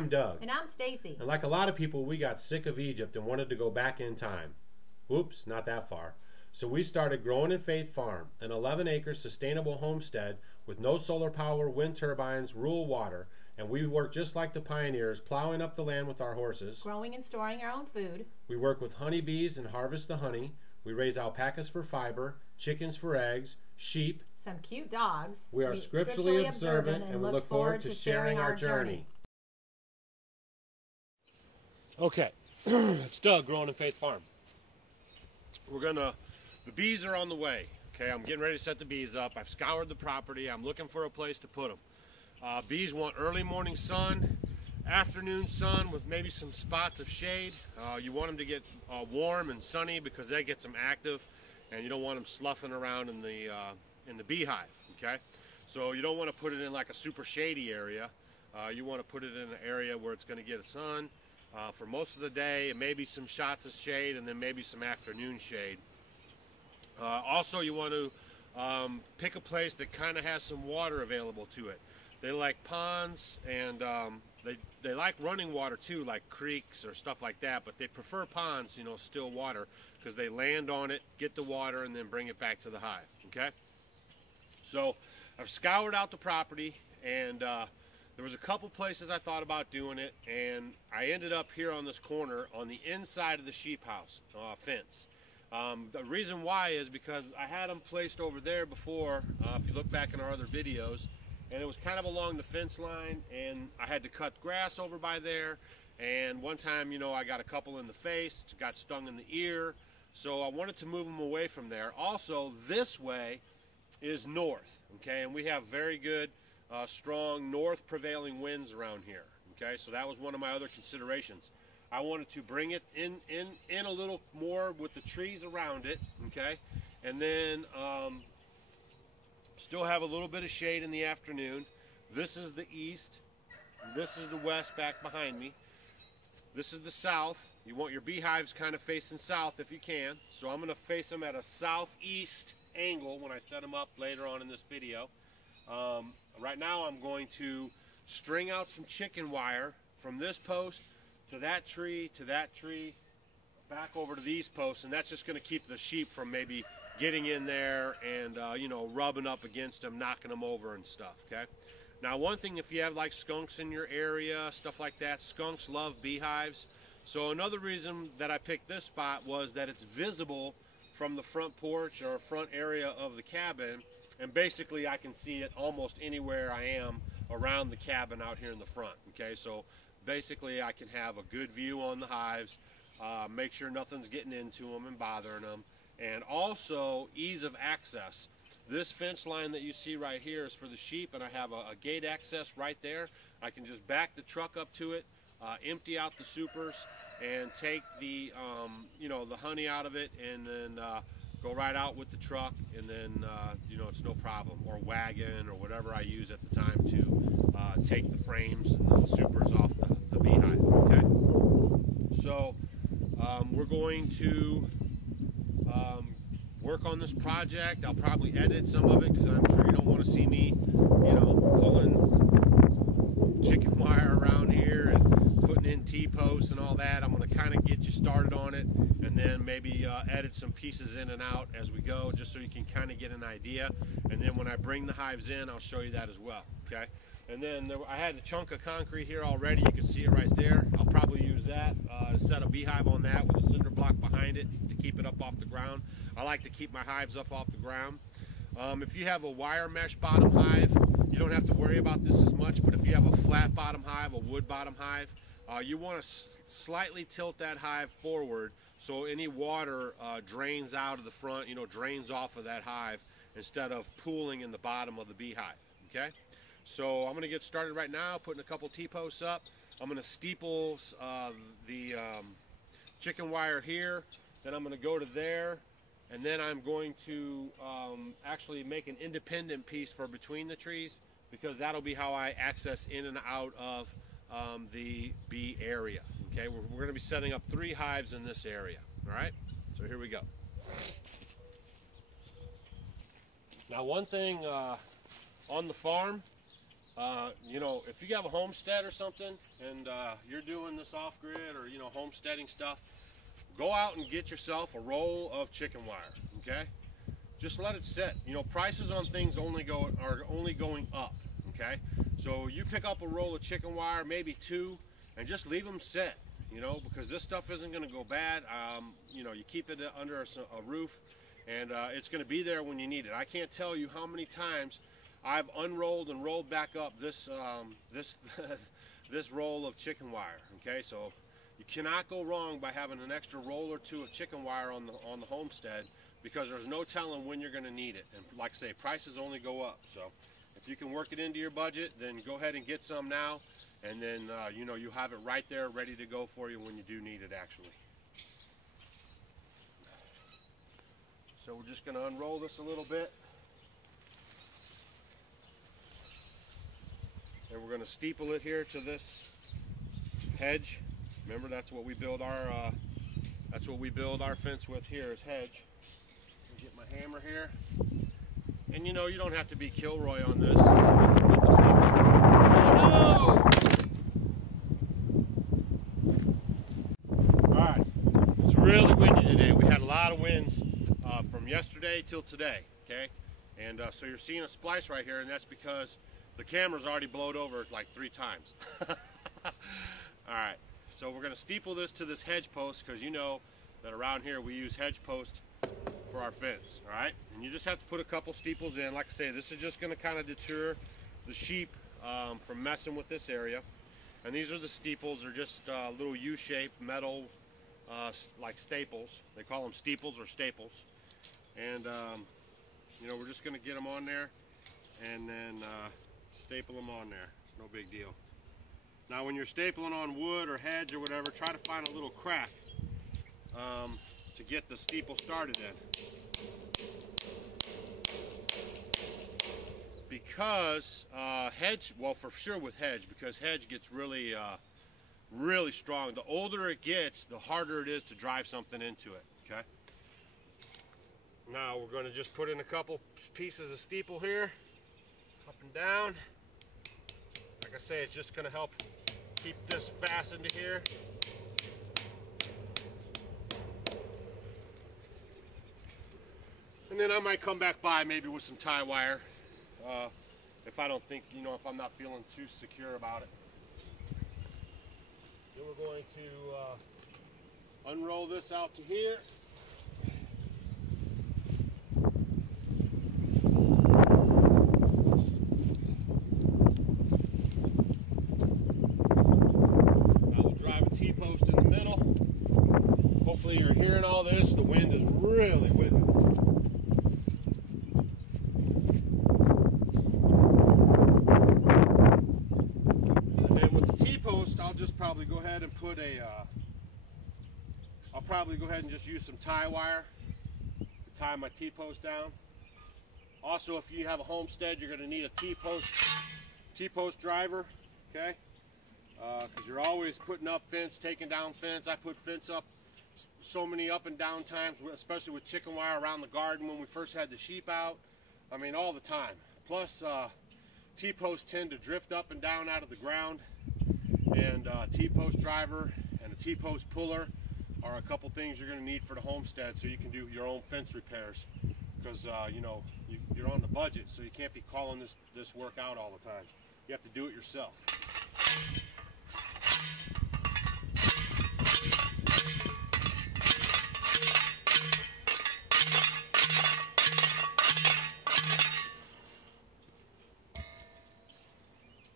I'm Doug. And I'm Stacy. And like a lot of people, we got sick of Egypt and wanted to go back in time. Whoops, not that far. So we started Growing in Faith Farm, an 11-acre sustainable homestead with no solar power, wind turbines, rural water, and we work just like the pioneers, plowing up the land with our horses. Growing and storing our own food. We work with honeybees and harvest the honey. We raise alpacas for fiber, chickens for eggs, sheep. Some cute dogs. We are scripturally observant and we look forward to sharing our journey. Okay, it's Doug, Growing in Faith Farm. The bees are on the way. Okay, I'm getting ready to set the bees up. I've scoured the property. I'm looking for a place to put them. Bees want early morning sun, afternoon sun with maybe some spots of shade. You want them to get warm and sunny because that gets them active, and you don't want them sloughing around in the beehive. Okay, so you don't want to put it in like a super shady area. You want to put it in an area where it's going to get sun for most of the day, and maybe some shots of shade, and then maybe some afternoon shade. Also, you want to pick a place that kind of has some water available to it. They like ponds, and they like running water too, like creeks or stuff like that, but they prefer ponds, you know, still water, because they land on it, get the water, and then bring it back to the hive. Okay? So I've scoured out the property, and there was a couple places I thought about doing it, and I ended up here on this corner on the inside of the sheep house fence. The reason why is because I had them placed over there before, if you look back in our other videos, and it was kind of along the fence line, and I had to cut grass over by there, and one time, you know, I got a couple in the face, got stung in the ear, so I wanted to move them away from there. Also, this way is north, okay, and we have very good, strong north prevailing winds around here, okay, so that was one of my other considerations. I wanted to bring it in a little more with the trees around it, okay, and then still have a little bit of shade in the afternoon. This is the east, this is the west back behind me, this is the south. You want your beehives kind of facing south if you can, so I'm going to face them at a southeast angle when I set them up later on in this video. Right now I'm going to string out some chicken wire from this post to that tree, back over to these posts, and that's just going to keep the sheep from maybe getting in there and you know, rubbing up against them, knocking them over and stuff. Okay. Now, one thing, if you have like skunks in your area, stuff like that, skunks love beehives. So another reason that I picked this spot was that it's visible from the front porch or front area of the cabin, and basically I can see it almost anywhere I am around the cabin out here in the front. Okay, so basically I can have a good view on the hives, make sure nothing's getting into them and bothering them, and also ease of access. This fence line that you see right here is for the sheep, and I have a gate access right there. I can just back the truck up to it, empty out the supers, and take the you know, the honey out of it, and then go right out with the truck, and then you know, it's no problem. Or wagon, or whatever I use at the time to take the frames and the supers off the beehive. Okay, so we're going to work on this project. I'll probably edit some of it because I'm sure you don't want to see me, you know, pulling chicken wire around here and putting in T-posts and all that. I'm going to kind of get you started on it, and then maybe edit some pieces in and out as we go, just so you can kind of get an idea. And then when I bring the hives in, I'll show you that as well. Okay. And then I had a chunk of concrete here already. You can see it right there. I'll probably use that to set a beehive on that with a cinder block behind it to keep it up off the ground. I like to keep my hives up off the ground. If you have a wire mesh bottom hive, you don't have to worry about this as much, but if you have a flat bottom hive, a wood bottom hive, you want to slightly tilt that hive forward so any water drains out of the front, you know, drains off of that hive instead of pooling in the bottom of the beehive. Okay? So I'm going to get started right now, putting a couple T-posts up. I'm going to steeple the chicken wire here, then I'm going to go to there, and then I'm going to actually make an independent piece for between the trees, because that'll be how I access in and out of the bee area. Okay, we're going to be setting up 3 hives in this area. All right, so here we go. Now, one thing on the farm, You know, if you have a homestead or something and you're doing this off-grid or, you know, homesteading stuff, go out and get yourself a roll of chicken wire, okay? Just let it sit. You know, prices on things are only going up, okay? So you pick up a roll of chicken wire, maybe 2, and just leave them sit, you know, because this stuff isn't going to go bad. You know, you keep it under a roof, and it's going to be there when you need it. I can't tell you how many times I've unrolled and rolled back up this this roll of chicken wire. Okay, so you cannot go wrong by having an extra roll or 2 of chicken wire on the homestead, because there's no telling when you're going to need it. And like I say, prices only go up. So if you can work it into your budget, then go ahead and get some now, and then you know, you have it right there ready to go for you when you do need it actually. So we're just going to unroll this a little bit. And we're going to steeple it here to this hedge. Remember, that's what we build our fence with here, is hedge. Get my hammer here, and you know, you don't have to be Kilroy on this. Oh no! All right, it's really windy today. We had a lot of winds from yesterday till today. Okay, and so you're seeing a splice right here, and that's because the camera's already blowed over like 3 times. Alright, so we're going to steeple this to this hedge post, because you know that around here we use hedge post for our fence. Alright, and you just have to put a couple steeples in. Like I say, this is just going to kind of deter the sheep from messing with this area. And these are the steeples. They're just little U-shaped metal like staples. They call them steeples or staples. And you know, we're just going to get them on there and then staple them on there. No big deal. Now when you're stapling on wood or hedge or whatever, try to find a little crack to get the steeple started in. Because hedge, well, for sure with hedge, because hedge gets really really strong. The older it gets, the harder it is to drive something into it. Okay, now we're going to just put in a couple pieces of steeple here, up and down. Like I say, it's just going to help keep this fastened to here. And then I might come back by maybe with some tie wire if I don't think, you know, if I'm not feeling too secure about it. Then we're going to unroll this out to here. T-post in the middle. Hopefully you're hearing all this. The wind is really windy. And then with the T-post, I'll just probably go ahead and put a I'll probably go ahead and just use some tie wire to tie my T-post down. Also, if you have a homestead, you're going to need a T-post driver, okay? Because you're always putting up fence, taking down fence. I put fence up so many up and down times, especially with chicken wire around the garden when we first had the sheep out. I mean, all the time. Plus, T-posts tend to drift up and down out of the ground, and T-post driver and a T-post puller are a couple things you're going to need for the homestead, so you can do your own fence repairs. Because you know, you're on the budget, so you can't be calling this work out all the time. You have to do it yourself.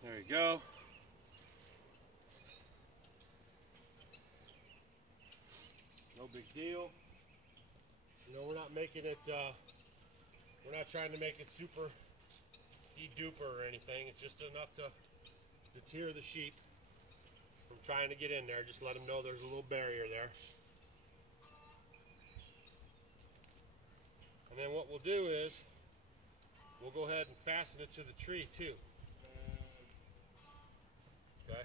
There you go. No big deal. You know, we're not making it, we're not trying to make it super duper or anything. It's just enough to deter the sheep from trying to get in there. Just let them know there's a little barrier there. And then what we'll do is we'll go ahead and fasten it to the tree too. Okay.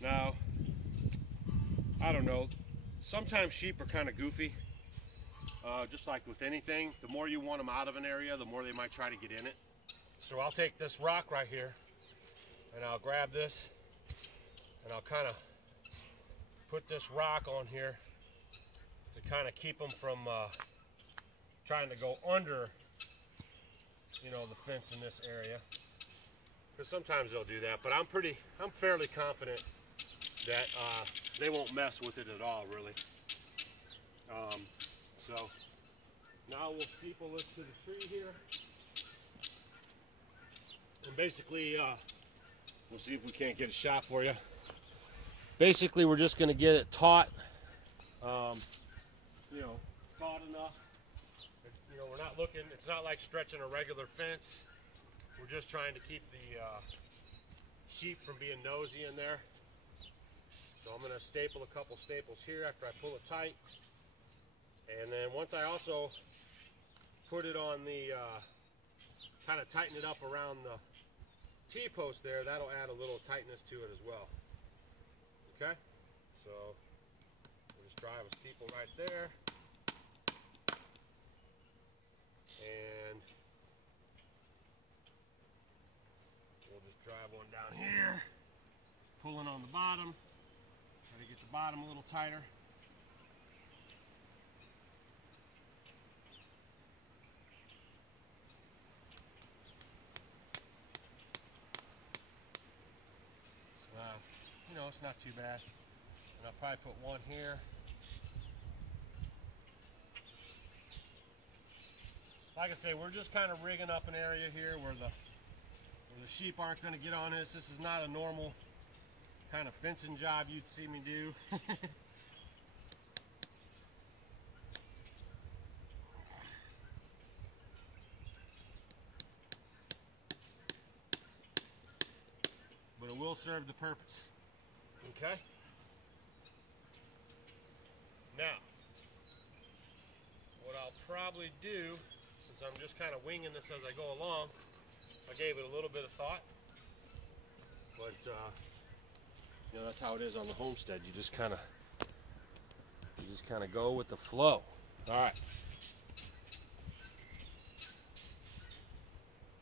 Now, I don't know, sometimes sheep are kind of goofy. Just like with anything, the more you want them out of an area, the more they might try to get in it. So I'll take this rock right here, and I'll grab this, and I'll kind of put this rock on here to kind of keep them from trying to go under, you know, the fence in this area. Because sometimes they'll do that, but I'm fairly confident that they won't mess with it at all, really. So now we'll steeple this to the tree here, and basically we'll see if we can't get a shot for you. Basically, we're just going to get it taut, you know, taut enough. You know, we're not looking, it's not like stretching a regular fence. We're just trying to keep the sheep from being nosy in there. So I'm going to staple a couple staples here after I pull it tight. And then once I also put it on the, kind of tighten it up around the T-post there, that'll add a little tightness to it as well. Okay? So we'll just drive a steeple right there. And we'll just drive one down here, pulling on the bottom, try to get the bottom a little tighter. You know, it's not too bad. And I'll probably put one here. Like I say, we're just kind of rigging up an area here where the sheep aren't going to get on this. This is not a normal kind of fencing job you'd see me do. But it will serve the purpose. Okay? Now, what I'll probably do, since I'm just kind of winging this as I go along, I gave it a little bit of thought, but you know, that's how it is on the homestead. You just kind of go with the flow. All right.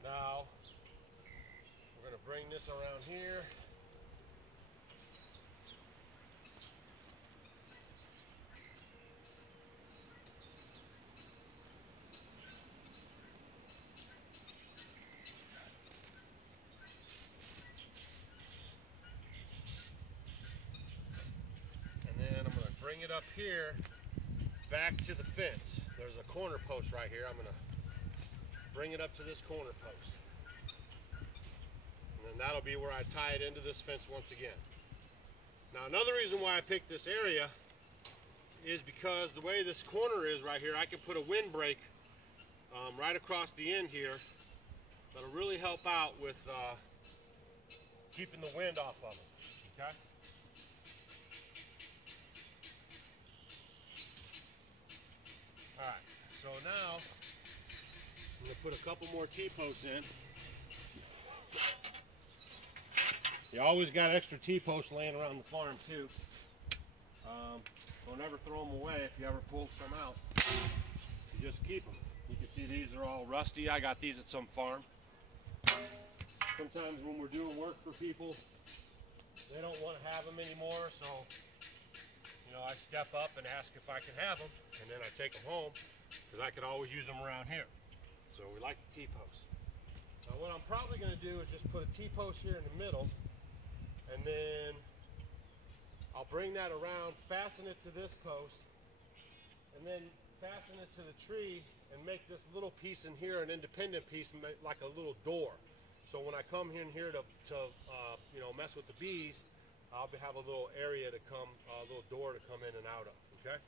Now we're going to bring this around here. Bring it up here, back to the fence. There's a corner post right here. I'm going to bring it up to this corner post. And then that'll be where I tie it into this fence once again. Now, another reason why I picked this area is because the way this corner is right here, I can put a windbreak right across the end here. That'll really help out with keeping the wind off of it. Okay? Alright, so now I'm going to put a couple more T-posts in. You always got extra T-posts laying around the farm too. Don't ever throw them away if you ever pull some out. You just keep them. You can see these are all rusty. I got these at some farm. Sometimes when we're doing work for people, they don't want to have them anymore, so you know, I step up and ask if I can have them, and then I take them home because I could always use them around here. So we like the T-posts. Now what I'm probably going to do is just put a T-post here in the middle, and then I'll bring that around, fasten it to this post, and then fasten it to the tree and make this little piece in here an independent piece, like a little door. So when I come in here to you know, mess with the bees, I'll have a little area to come, a little door to come in and out of, okay?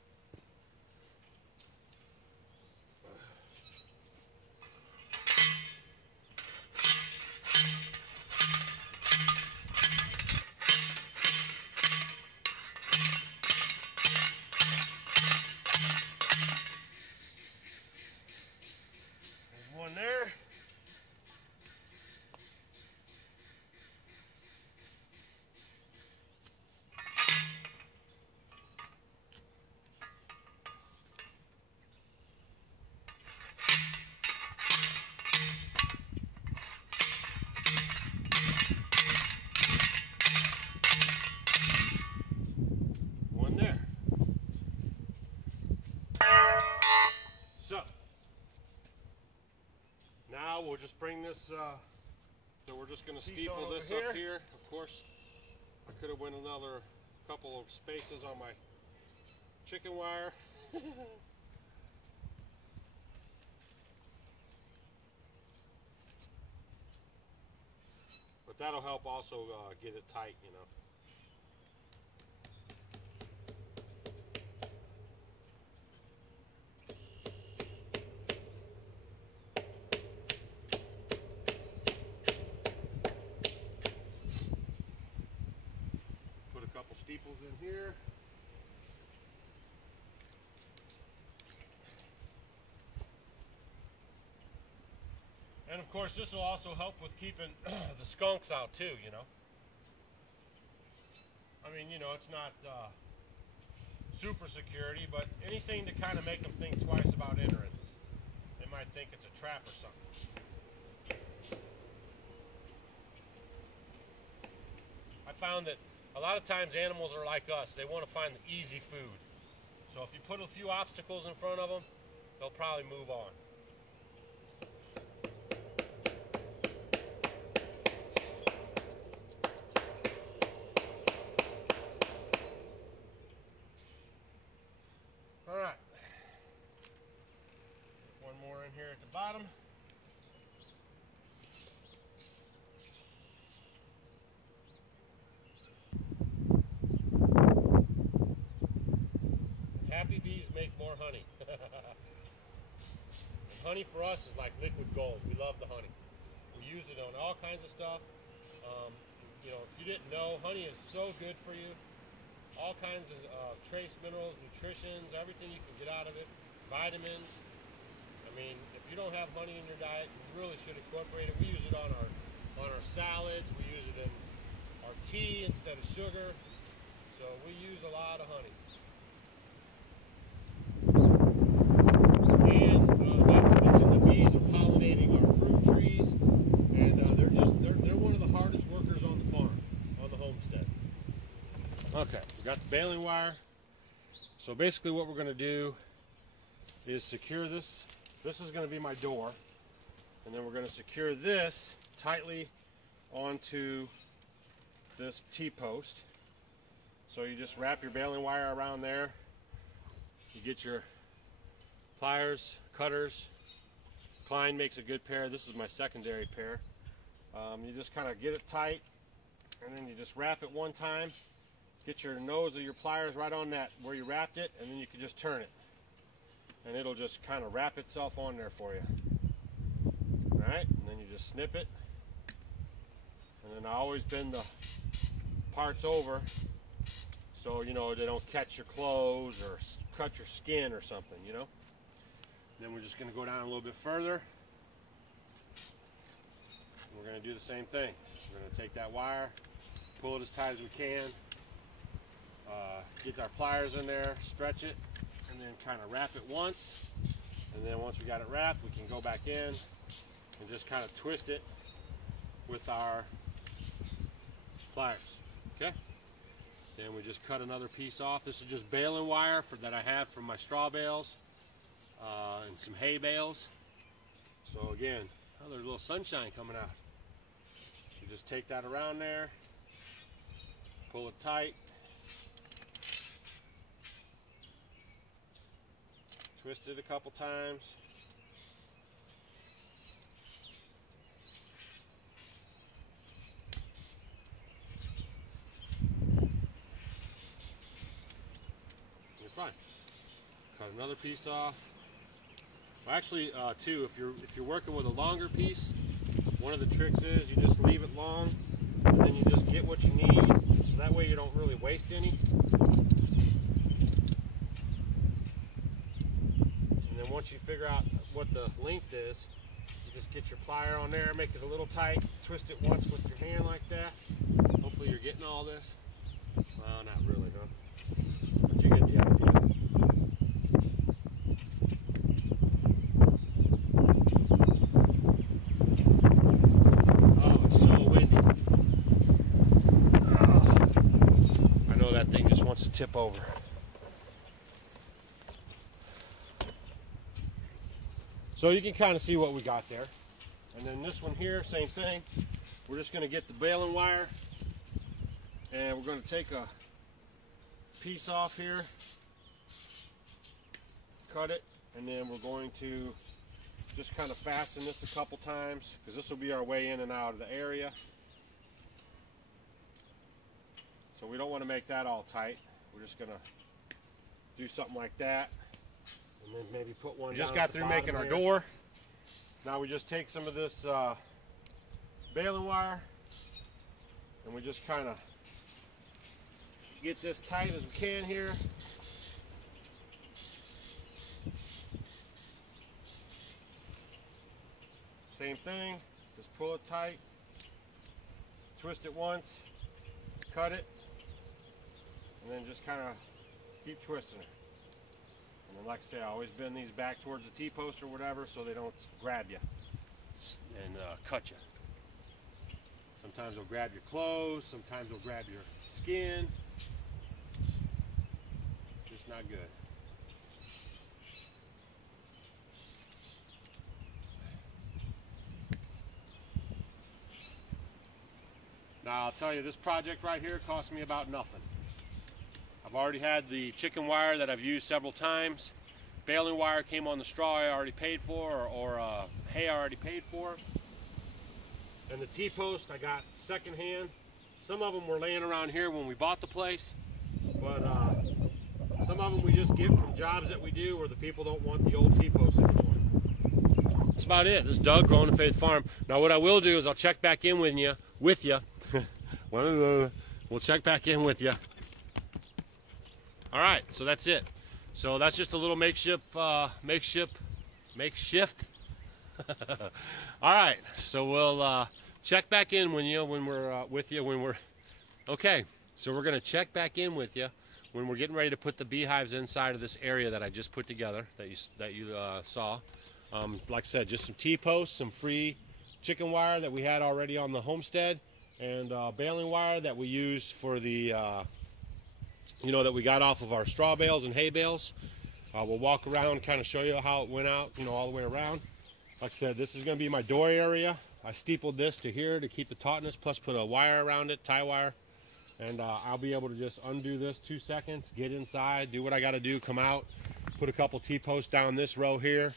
There's one there. this, so we're just going to steeple this up here. Of course, I could have went another couple of spaces on my chicken wire. But that'll help also get it tight, you know. Put a couple steeples in here. And of course, this will also help with keeping the skunks out too, you know. I mean, you know, it's not super security, but anything to kind of make them think twice about entering. They might think it's a trap or something. I found that a lot of times animals are like us. They want to find the easy food. So if you put a few obstacles in front of them, they'll probably move on. Here at the bottom. Happy bees make more honey. And honey for us is like liquid gold. We love the honey. We use it on all kinds of stuff. You know, if you didn't know, honey is so good for you. All kinds of trace minerals, nutritions, everything you can get out of it, vitamins. I mean, if you don't have honey in your diet, you really should incorporate it. We use it on our salads. We use it in our tea instead of sugar. So we use a lot of honey. And not to mention the bees are pollinating our fruit trees, and they're one of the hardest workers on the farm, on the homestead. Okay, we got the baling wire. So basically, what we're going to do is secure this. This is going to be my door, and then we're going to secure this tightly onto this T-post. So you just wrap your baling wire around there. You get your pliers, cutters. Klein makes a good pair. This is my secondary pair. You just kind of get it tight, and then you just wrap it one time. Get your nose of your pliers right on that where you wrapped it, and then you can just turn it. And it'll just kind of wrap itself on there for you. Alright, and then you just snip it. And then I always bend the parts over so, you know, they don't catch your clothes or cut your skin or something, you know. Then we're just going to go down a little bit further. We're going to do the same thing. We're going to take that wire, pull it as tight as we can, get our pliers in there, stretch it, and then kind of wrap it once, and then once we got it wrapped, we can go back in and just kind of twist it with our pliers. Okay, then we just cut another piece off. This is just baling wire that I have from my straw bales and some hay bales. So again, oh, there's a little sunshine coming out. You just take that around there, pull it tight, twist it a couple times. You're fine. Cut another piece off. Well, actually, too, if you're working with a longer piece, one of the tricks is you just leave it long, and then you just get what you need, so that way you don't really waste any. Once you figure out what the length is, you just get your plier on there, make it a little tight, twist it once with your hand like that. Hopefully you're getting all this. Well, not really, huh? But you get the idea. Oh, it's so windy. Oh, I know that thing just wants to tip over. So you can kind of see what we got there. And then this one here, same thing. We're just going to get the baling wire, and we're going to take a piece off here, cut it, and then we're going to just kind of fasten this a couple times, because this will be our way in and out of the area. So we don't want to make that all tight. We're just going to do something like that, and then maybe put one. We just got through making our door. Now we just take some of this baling wire, and we just kind of get this tight as we can here. Same thing, just pull it tight, twist it once, cut it, and then just kind of keep twisting it. And then, like I say, I always bend these back towards the T-post or whatever so they don't grab you and cut you. Sometimes they'll grab your clothes, sometimes they'll grab your skin. Just not good. Now I'll tell you, this project right here cost me about nothing. I've already had the chicken wire that I've used several times. Baling wire came on the straw I already paid for, or hay I already paid for. And the T-post I got secondhand. Some of them were laying around here when we bought the place, but some of them we just get from jobs that we do where the people don't want the old T-post anymore. That's about it. This is Doug, Growing in Faith Farm. Now what I will do is I'll check back in with you. We'll check back in with you. All right, so that's it. So that's just a little makeshift. All right, so we'll check back in when we're with you when we're okay. So we're gonna check back in with you when we're getting ready to put the beehives inside of this area that I just put together that you saw. Like I said, just some T-posts, some free chicken wire that we had already on the Homestead, and baling wire that we used for the that we got off of our straw bales and hay bales. We'll walk around, kind of show you how it went out, all the way around. Like I said, this is going to be my door area. I steepled this to here to keep the tautness, plus put a wire around it, tie wire, and I'll be able to just undo this 2 seconds, get inside, do what I got to do, come out, put a couple T-posts down this row here.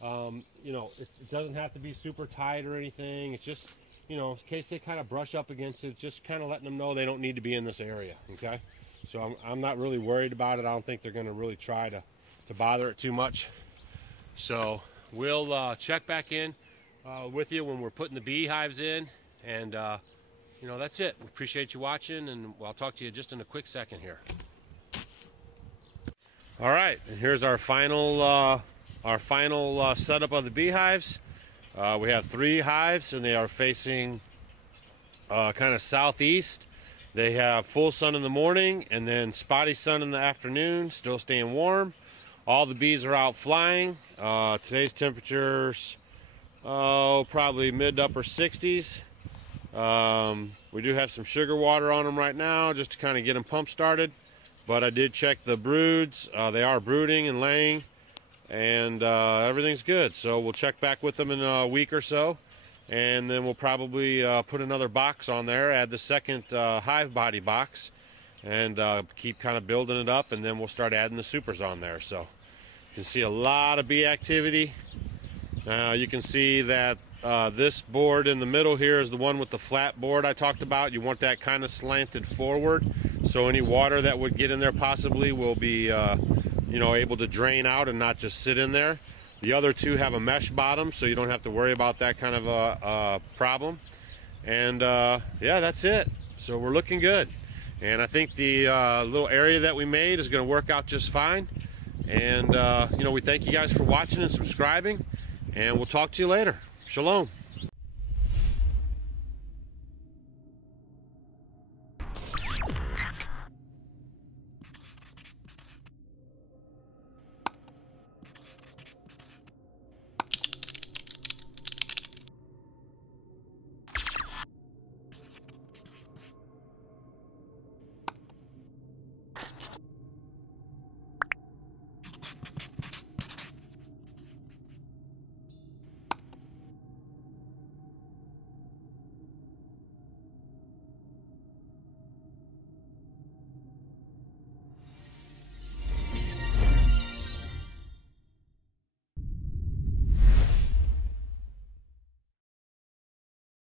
It doesn't have to be super tight or anything. It's just, in case they kind of brush up against it, just kind of letting them know they don't need to be in this area, okay? So I'm not really worried about it. I don't think they're going to really try to bother it too much. So we'll check back in with you when we're putting the beehives in, and that's it. We appreciate you watching, and I'll talk to you just in a quick second here. All right, and here's our final setup of the beehives. We have 3 hives, and they are facing kind of southeast. They have full sun in the morning and then spotty sun in the afternoon, still staying warm. All the bees are out flying. Today's temperatures, probably mid to upper 60s. We do have some sugar water on them right now just to kind of get them pump started. But I did check the broods. They are brooding and laying, and everything's good. So we'll check back with them in a week or so. And then we'll probably put another box on there, add the second hive body box, and keep kind of building it up, and then we'll start adding the supers on there. So you can see a lot of bee activity. You can see that this board in the middle here is the one with the flat board I talked about. You want that kind of slanted forward, so any water that would get in there possibly will be able to drain out and not just sit in there. The other 2 have a mesh bottom, so you don't have to worry about that kind of a problem. And yeah, that's it. So we're looking good. And I think the little area that we made is going to work out just fine. And we thank you guys for watching and subscribing. And we'll talk to you later. Shalom.